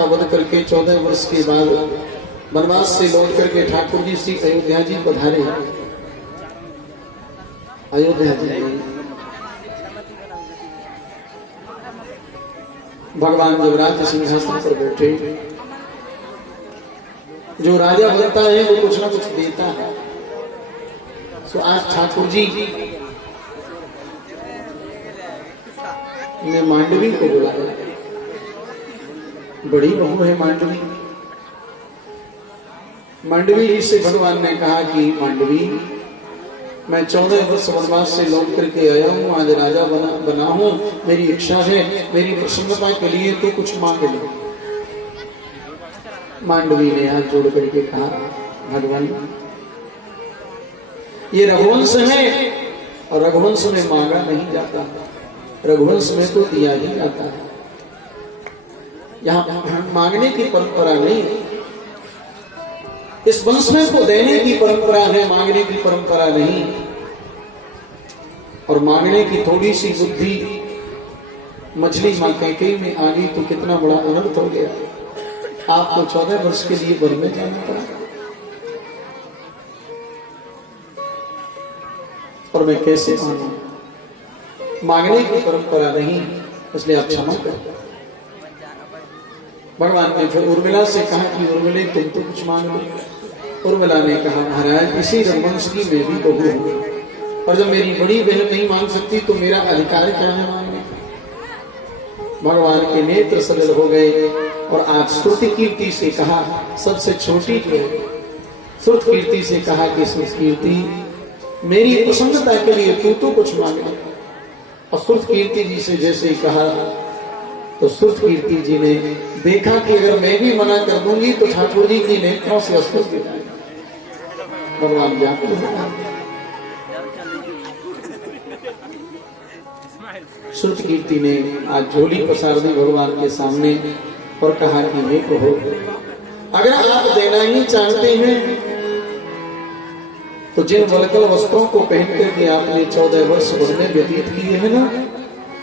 का वध करके 14 वर्ष के बाद वनवास से लौट करके ठाकुर जी श्री अयोध्या जी पधारे। अयोध्या जी भगवान जब राज्य सिंहासन पर बैठे, जो राजा बनता है वो कुछ ना कुछ देता है। तो आज ठाकुर जी ने मांडवी को बुलाया। बड़ी बहू है मांडवी। मांडवी जी से भगवान ने कहा कि मांडवी, मैं 14 वर्ष वनवास से लौट करके आया हूं, आज राजा बना हूं, मेरी इच्छा है, मेरी प्रसन्नता के लिए तो कुछ मांग ले। मांडवी ने हाथ जोड़ करके कहा, भगवान ये रघुवंश है और रघुवंश में मांगा नहीं जाता, रघुवंश में तो दिया ही जाता है। यहां मांगने की परंपरा नहीं, इस वंश में तो देने की परंपरा है, मांगने की परंपरा नहीं। और मांगने की थोड़ी सी बुद्धि मछली मां कैकेयी में आ गई तो कितना बड़ा अनर्थ हो गया। आपको 14 वर्ष के लिए वन में जाना पड़ा और मैं कैसे मांगू? मांगने की परंपरा नहीं, इसलिए आप क्षमा करें। भगवान ने फिर उर्मिला से कहा कि उर्मिला तुम तो कुछ मांग लो। उर्मिला ने कहा, महाराज इसी रघुवंश की मैं भी बहू हूं और जब मेरी बड़ी बहन नहीं मांग सकती तो मेरा अधिकार क्या है मांगने? भगवान के नेत्र सजल हो गए और आज श्रुति कीर्ति से कहा, सबसे छोटी जो श्रुत कीर्ति से कहा कि श्रुत कीर्ति मेरी प्रसन्नता के लिए तू तो कुछ मांगे। और श्रुत कीर्ति जी से जैसे कहा तो श्रुत कीर्ति जी ने देखा कि अगर मैं भी मना कर दूंगी तो ठाकुर जी की नेत्रों से अश्रु गिर जाएगा। भगवान व्याकुल हो। श्रुत कीर्ति ने आज झोली पसार दी भगवान के सामने और कहा कि हे प्रभु, अगर आप देना ही चाहते हैं तो जिन वल्कल वस्त्रों को पहन करके आपने 14 वर्ष वन में व्यतीत किए हैं ना,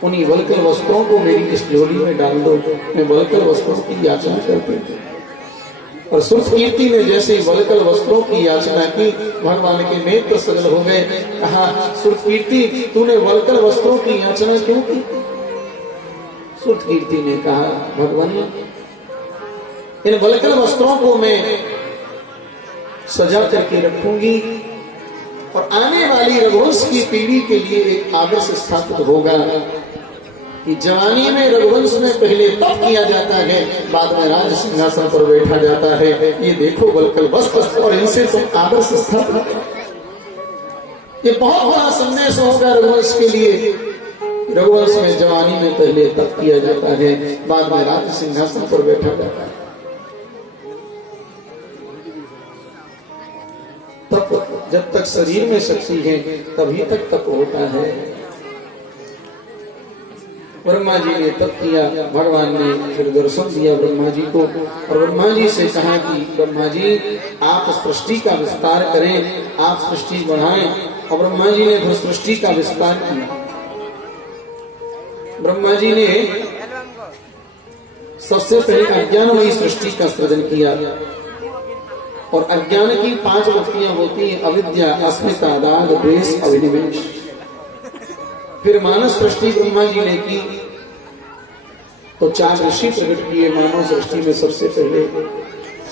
उन्हीं वल्कल वस्त्रों को मेरी इस झोली में डाल दो। मैं वल्कल वस्त्रों की याचना करती हूँ। और श्रुत कीर्ति ने जैसे वल्कल वस्त्रों की याचना की, भगवान के नेत्र सजल हो गए। कहा, श्रुत कीर्ति तूने वल्कल वस्त्रों की याचना क्यों की? श्रुत कीर्ति ने कहा, भगवान इन वल्कल वस्त्रों को मैं सजा करके रखूंगी और आने वाली रघुवंश की पीढ़ी के लिए एक आदर्श स्थापित होगा कि जवानी में रघुवंश में पहले तप किया जाता है, बाद में राज सिंहासन पर बैठा जाता है। ये देखो वल्कल वस्त्र और इनसे तुम आदर्श स्थापित। ये बहुत बड़ा संदेश होगा रघुवंश के लिए। रघुवंश में जवानी में पहले तप किया जाता है, बाद में राज सिंहासन पर बैठा जाता है। तप जब तक शरीर में शक्ति है तभी तक तप होता है। ब्रह्मा जी ने तप किया, भगवान ने फिर दर्शन दिया ब्रह्मा जी को और ब्रह्मा जी से कहा कि ब्रह्मा जी आप सृष्टि का विस्तार करें, आप सृष्टि बढ़ाएं। और ब्रह्मा जी ने फिर सृष्टि का विस्तार किया। ब्रह्मा जी ने सबसे पहले अज्ञानमयी सृष्टि का सृजन किया और अज्ञान की 5 वृत्तियां होती हैं, अविद्या, अस्मिता, राग, द्वेष, अभिनिवेश। फिर मानव सृष्टि ब्रह्मा जी ने की तो 4 ऋषि प्रकट किए मानव सृष्टि में। सबसे पहले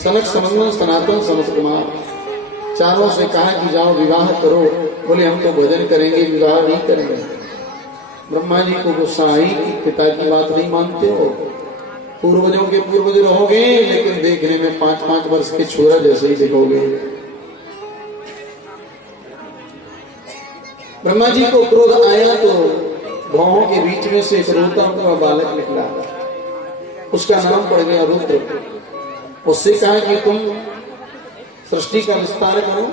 सनक, सनंदन, सनातन, सनत कुमार। चारों से कहा कि जाओ विवाह करो। बोले हम तो भजन करेंगे, विवाह नहीं करेंगे। ब्रह्मा जी को गुस्सा आई कि पिता की बात नहीं मानते हो, पूर्वजों के पूर्वज रहोगे लेकिन देखने में 5-5 वर्ष के छोरा जैसे ही दिखोगे। ब्रह्मा जी को क्रोध आया तो भौहों के बीच में से एक रोता हुआ बालक निकला, उसका नाम पड़ गया रुद्र। उससे कहा कि तुम सृष्टि का विस्तार करो।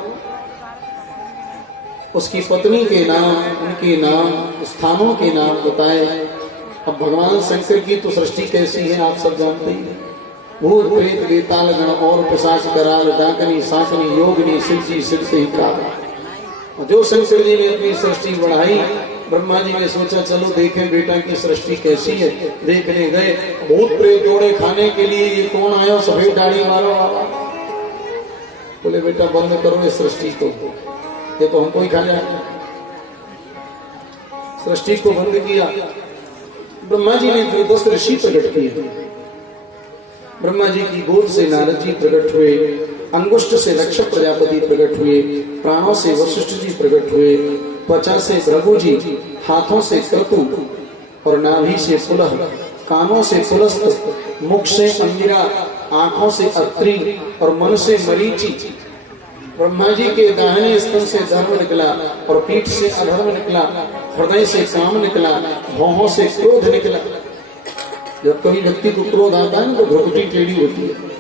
उसकी पत्नी के नाम, उनके नाम, स्थानों के नाम बताए। अब भगवान शंकर की तो सृष्टि कैसी है आप सब जानते हैं। भूत प्रेत बेताल गण और पिशाच कराल डाकनी साकनी योगनी सिद्धि सिद्धि काल। जो शंकर जी ने अपनी सृष्टि बढ़ाई, ब्रह्मा जी ने सोचा चलो देखें बेटा की सृष्टि कैसी है। देखने गए, भूत प्रेत दौड़े खाने के लिए, ये कौन आया सफेद दाढ़ी वाला। बोले बेटा बंद करो इस सृष्टि को, ये तो हमको ही खा जाएगा। सृष्टि को बंद किया। ब्रह्मा जी ने फिर 10 ऋषि प्रकट किए। ब्रह्मा जी की गोद से नारद जी प्रकट हुए, अंगुष्ठ से दक्ष प्रजापति प्रकट हुए, प्राणों से वशिष्ठ जी प्रकट हुए, त्वचा से भृगु जी, हाथों से क्रतु और नाभि से पुलह, कानों से पुलस्त, मुख से अंगिरा, आंखों से अत्रि और मन से मरीचि। ब्रह्मा जी के दाहिने स्तन से धर्म निकला और पीठ से अधर्म निकला, हृदय से काम निकला, भौहों से क्रोध निकला। जब कभी व्यक्ति को क्रोध आता है ना तो भ्रुकुटी टेढ़ी होती है।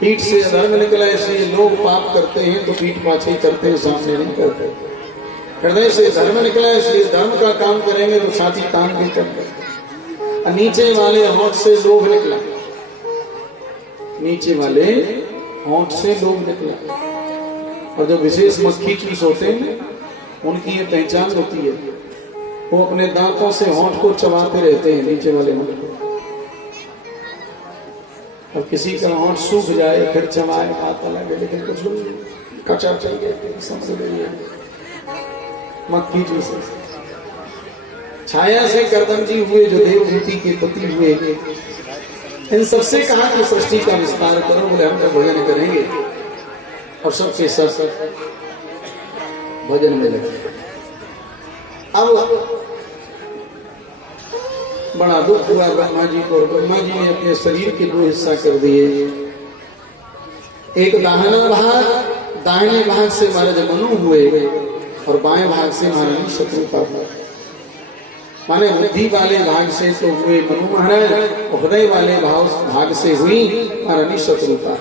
पीठ से अधर्म निकला, इसलिए लोग पाप करते हैं तो पीठ पाछे करते हैं, सामने नहीं करते। हृदय से धर्म निकला, इसलिए धर्म का काम करेंगे तो छाती तान के करते। नीचे वाले होंठ से लोभ निकला, नीचे वाले होंठ से लोभ निकला। और जो विशेष मक्खी चूस होते हैं उनकी ये पहचान होती है, वो अपने दांतों से होंठ को चबाते रहते हैं, नीचे वाले होंठ को। और किसी का होंठ सूख जाए फिर चबाए, बात अलग है, लेकिन कुछ लोग कचा चाहिए, समझ लीजिए मक्खी चूस। छाया से करदम जी हुए जो देवभूति के पति हुए, इन सबसे कहा कि सृष्टि का विस्तार करो। बोले हम तो भजन करेंगे, और सबके सब भजन में लगे। अब बड़ा दुख हुआ ब्रह्मा जी को। ब्रह्मा जी ने अपने शरीर के 2 हिस्सा कर दिए। एक दाहिना भाग, दाहिने भाग से महाराज मनु हुए और बाएं भाग से महारानी शत्रुपा हुए। माने बुद्धि वाले भाग से तो हुए मनु महाराज, हृदय वाले भाग से हुई महारानी शत्रुपा।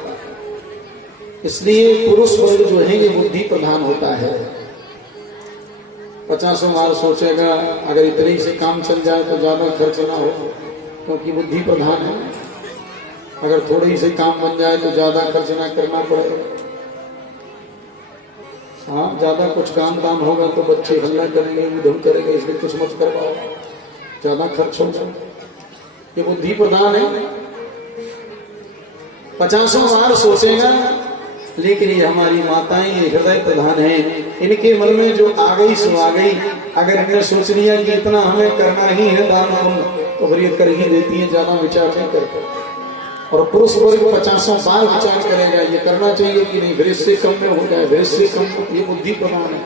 इसलिए पुरुष वर्ग जो है ये बुद्धि प्रधान होता है। 50 बार सोचेगा, अगर इतने से काम चल जाए तो ज्यादा खर्च ना हो, क्योंकि बुद्धि प्रधान है। अगर थोड़े ही से काम बन जाए तो ज्यादा खर्च ना करना पड़ेगा। हाँ, ज्यादा कुछ काम दाम होगा तो बच्चे हल्ला करेंगे, उधम करेंगे, इसलिए कुछ मत करवाओ, ज्यादा खर्च हो जाए। ये बुद्धि प्रधान है। 50 बार सोचेगा, लेकिन ये हमारी माताएं ये हृदय प्रधान हैं। इनके मन में जो आ गई सो आ गई। अगर इन्हें सोच लिया कि इतना हमें करना ही है दान पुण्य, तो फिर ये कर ही देती है, ज्यादा विचार नहीं करते। और पुरुष वर्ग 50 बार विचार करेगा, ये करना चाहिए कि नहीं, फिर इससे कम में हो जाए, फिर इससे कम। ये बुद्धि प्रधान है।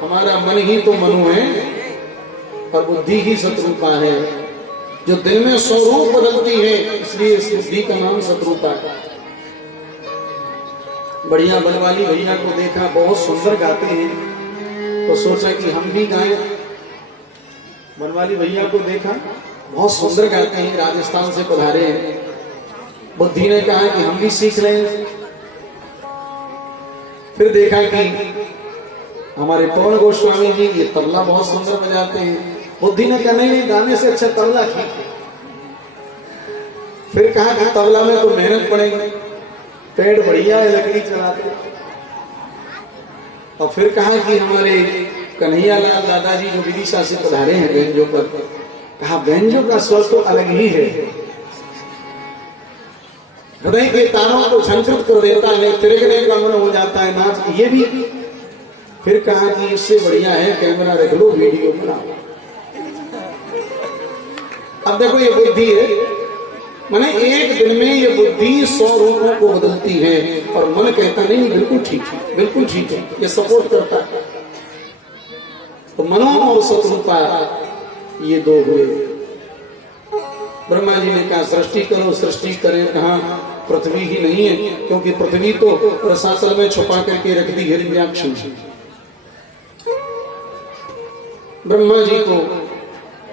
हमारा मन ही तो मनु है और बुद्धि ही शत्रुपा है, जो दिन में स्वरूप बदलती है, इसलिए इस बुद्धि का नाम शत्रुपा है। बढ़िया बनवाली भैया को देखा, बहुत सुंदर गाते हैं, तो सोचा कि हम भी गाएं। बनवाली भैया को देखा, बहुत सुंदर गाते हैं, राजस्थान से पधारे हैं। बुद्धि ने कहा कि हम भी सीख लें। फिर देखा कि हमारे पवन गोस्वामी जी ये तबला बहुत सुंदर बजाते हैं। बुद्धि ने कहा नहीं, गाने से अच्छा तबला ठीक है। फिर कहा कि तबला में तो मेहनत पड़ेगी, पेड़ बढ़िया है, लकड़ी चलाते। और फिर कहा कि हमारे कन्हैया लाल दादाजी जो विदिशा से पधारे हैं बेंजो पर, कहा बेंजो का स्वर तो अलग ही है, हृदय के तारों को झंझट कर देता है, तिरकने का मन हो जाता है नाच। ये भी फिर कहा कि इससे बढ़िया है कैमरा रख लो, वीडियो बनाओ। अब देखो ये बुद्धि है, माने एक दिन में ये बुद्धि 100 रूपों को बदलती है। और मन कहता नहीं बिल्कुल ठीक है, बिल्कुल ठीक है, ये सपोर्ट करता है। तो मनो और शत्रुपा ये 2 हुए। ब्रह्मा जी ने कहा सृष्टि करो, सृष्टि करें कहा, पृथ्वी ही नहीं है, क्योंकि पृथ्वी तो रसातल में छुपा करके रख दी हिरण्याक्ष ने। ब्रह्मा जी को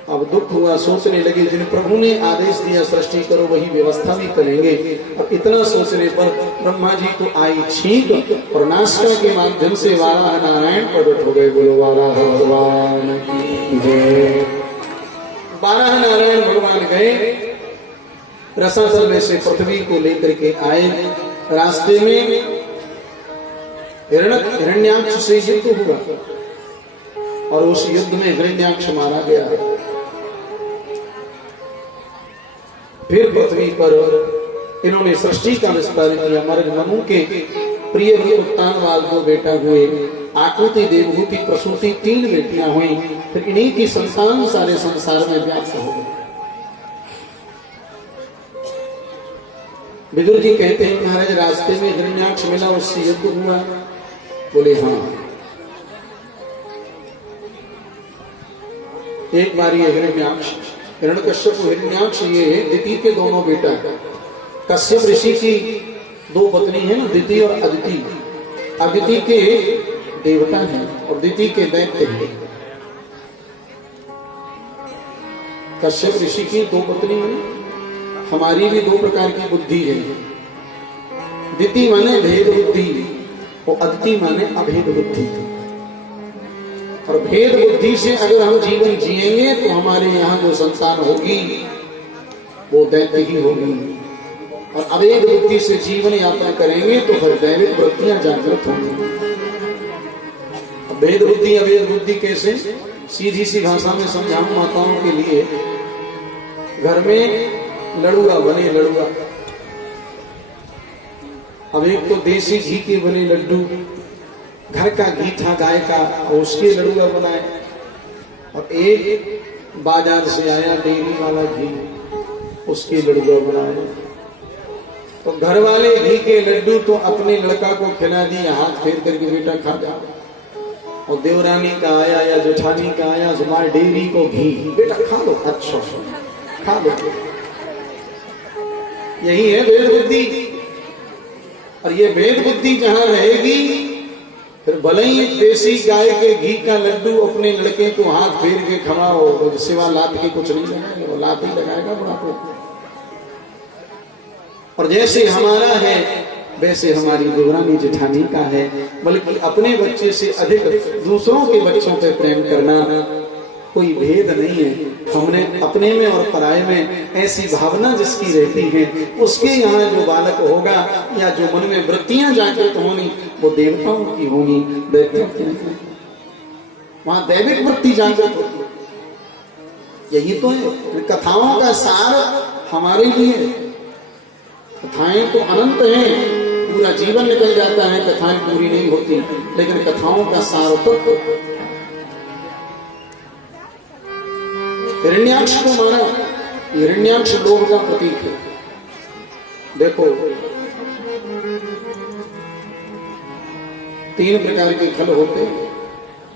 अब दुख हुआ, सोचने लगे जिन प्रभु ने आदेश दिया सृष्टि करो वही व्यवस्था भी करेंगे। और इतना सोचने पर ब्रह्मा जी को आई छींक और नासिका के माध्यम से वाराह नारायण प्रकट हो गए। बोलो वाराह भगवान की जय। वाराह नारायण भगवान गए, रसातल में से पृथ्वी को लेकर के आए। रास्ते में हिरण्याक्ष से युद्ध हुआ और उस युद्ध में हिरण्याक्ष मारा गया। फिर पृथ्वी पर इन्होंने सृष्टि का विस्तार किया। हमारे मनु के प्रिय उत्तानवाद दो बेटा हुए, आकृति, देवभूति, प्रसूति 3 बेटियां हुई। फिर इन्हीं की संतान सारे संसार में व्याप्त हो गए। विदुर जी कहते हैं महाराज रास्ते में हिरण्याक्ष मिला, उससे युद्ध हुआ। बोले हाँ। एक बार ये हिरण्याक्ष, हिरण्यकश्यप, हिरण्याक्ष ये दिति के दोनों बेटा है। कश्यप ऋषि की 2 पत्नी है ना, दिति और अदिति। अदिति के देवता हैं और दिति के दैत्य हैं। कश्यप ऋषि की 2 पत्नी है। हमारी भी 2 प्रकार की बुद्धि है। दिति माने भेद बुद्धि और अदिति माने अभेद बुद्धि। और भेद बुद्धि से अगर हम जीवन जिएंगे तो हमारे यहाँ जो संतान होगी वो दैत्य ही होगी, और अभेद बुद्धि से जीवन यात्रा करेंगे तो फिर दैविक वृत्तियां जागृत होंगी। भेद बुद्धि अभेद बुद्धि कैसे? सीधी सी भाषा में समझाऊं माताओं के लिए। घर में लड़ुआ बने, लड़ुआ, अब एक तो देसी घी के बने लड्डू, घर का घी था गाय का, उसके लड़ुआ बनाए, और एक बाजार से आया डेयरी वाला घी, उसके लड़ुआ बनाए। तो घर वाले घी के लड्डू तो अपने लड़का को खिला दिए, हाथ फेर करके बेटा खा जा। और देवरानी का आया या जेठानी का आया, तुम्हारे डेयरी को घी, बेटा खा लो, अच्छा खा लो। यही है भेद बुद्धि। और ये भेद बुद्धि जहां रहेगी, फिर भले ही देसी गाय के घी का लड्डू अपने लड़के को हाथ फेर के खवाओ, तो सिवा लात के कुछ नहीं लगाएगा, वो लात ही लगाएगा बुढ़ापे। और जैसे हमारा है वैसे हमारी देवरानी जेठानी का है, बल्कि अपने बच्चे से अधिक दूसरों के बच्चों पर प्रेम करना, कोई भेद नहीं है। हमने अपने में और पराये में ऐसी भावना जिसकी रहती है, उसके यहाँ जो बालक होगा या जो मन में वृत्तियां जागृत होनी, वो देवताओं की होंगी, दैत्यों की नहीं। वहां दैविक वृत्ति जागृत होती। यही तो है कथाओं का सार हमारे लिए। कथाएं तो अनंत हैं, पूरा जीवन निकल जाता है, कथाएं पूरी नहीं होती, लेकिन कथाओं का सार तो हिरण्याक्ष को मारा। हिरण्याक्ष लोभ का प्रतीक है। देखो 3 प्रकार के खल होते हैं।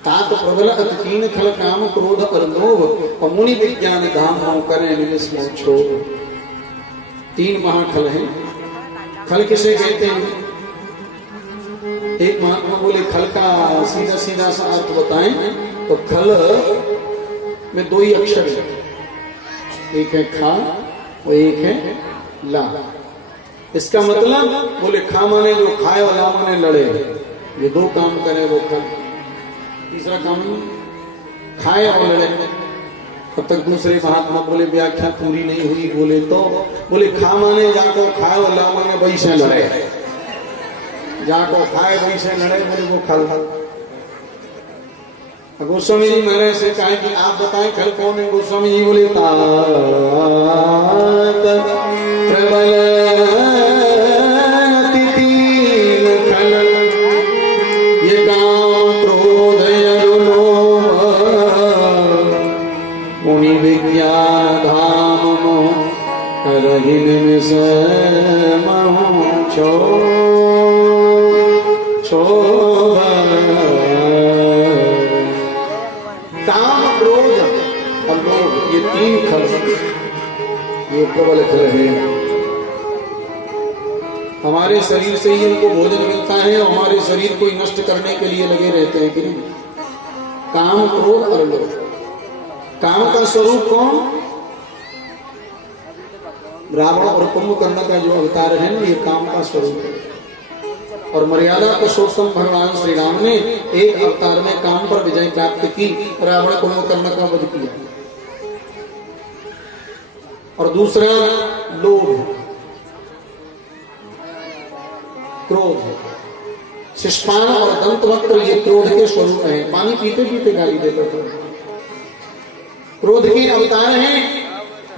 तात प्रबल अति 3 खल, काम क्रोध और लोभ, और मुनि विज्ञान धाम हो करे निवेश मोक्षो। 3 महाखल हैं। खल किसे कहते हैं? एक महात्मा बोले खल का सीधा सीधा सा अर्थ बताएं तो खल में 2 ही अक्षर है, एक है खा और एक है ला। इसका मतलब बोले खा माने जो खाए और ला माने लड़े, ये 2 काम करे वो खल। तीसरा काम खाए और लड़े। तब तक दूसरे महात्मा बोले व्याख्या पूरी नहीं हुई, बोले तो बोले खा माने जाको खाए और ला माने वही से लड़े, जाको खाए वही से लड़े, बोले वो खल। गोस्वामी जी महाराज से कहा कि आप बताएं खल कौन है? गोस्वामी जी बोले तात प्रबल अति 3 खल, ये काम क्रोध लोभ, मुनि विज्ञान धाम मोह, करहिन विषय छो काम क्रोध और लोभ, ये 3 खल, ये प्रबल खल है। हमारे शरीर से ही इनको भोजन मिलता है और हमारे शरीर को नष्ट करने के लिए लगे रहते हैं कि नहीं? काम क्रोध और लोभ। काम का स्वरूप कौन? रावण और कुंभकर्ण का जो अवतार है ना, ये काम का स्वरूप है। और मर्यादा पुरुषोत्तम भगवान श्री राम ने एक अवतार में काम पर विजय प्राप्त की, रावण कुंभकर्ण का वध किया। और दूसरा लोभ, क्रोध, शिष्पान और दंतवक्त्र ये क्रोध के स्वरूप हैं। पानी पीते पीते गाली देते थे। क्रोध के अवतार हैं।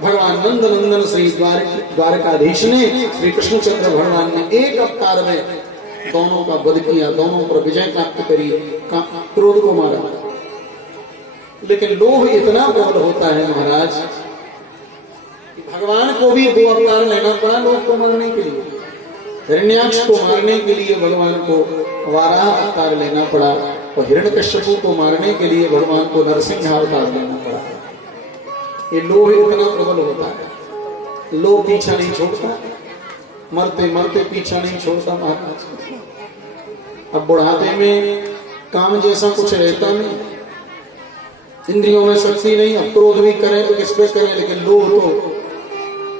भगवान नंद नंदन श्री द्वारकाधीश ने, श्री कृष्णचंद्र भगवान ने एक अवतार में दोनों का वध किया, दोनों पर विजय प्राप्त करी, क्रोध को मारा। लेकिन लोभ इतना प्रबल होता है महाराज, भगवान को भी दो अवतार लेना पड़ा लोभ को मारने के लिए। हिरण्याक्ष को मारने के लिए भगवान को वाराह अवतार लेना पड़ा, और हिरण्यकश्यपु को मारने के लिए भगवान को नरसिंह अवतार लेना पड़ा। ये लोभ इतना प्रबल होता है, लोभ पीछा नहीं छोड़ता, मरते मरते पीछा नहीं छोड़ता महाराज। अब बुढ़ापे में काम जैसा कुछ रहता नहीं, इंद्रियों में शक्ति नहीं। अब क्रोध भी करें तो किस पे करें, लेकिन लोभ तो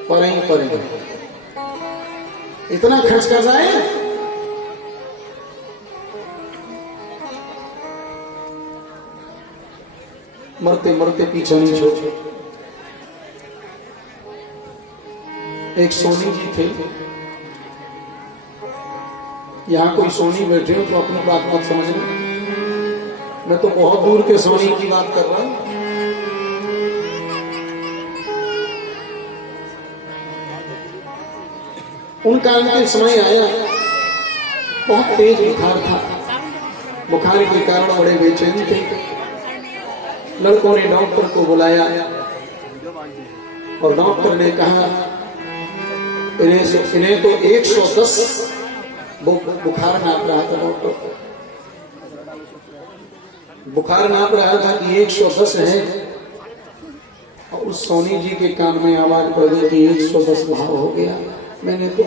परे ही परे, इतना खर्च कर जाए। मरते मरते पीछा नहीं छोड़। एक सोनी जी थे, यहां कोई सोनी बैठे हो तो अपनी बात मत समझना, मैं तो बहुत दूर के सोनी की बात कर रहा हूं। उनका अंतिम समय आया, बहुत तेज बुखार था, बुखार के कारण बड़े बेचैन थे। लड़कों ने डॉक्टर को बुलाया और डॉक्टर ने कहा इन्हें तो 110 बुखार नाप रहा था। डॉक्टर बुखार नाप रहा था कि 110 है, और उस सोनी जी के कान में आवाज पड़ गई कि 110 भाव हो गया। मैंने तो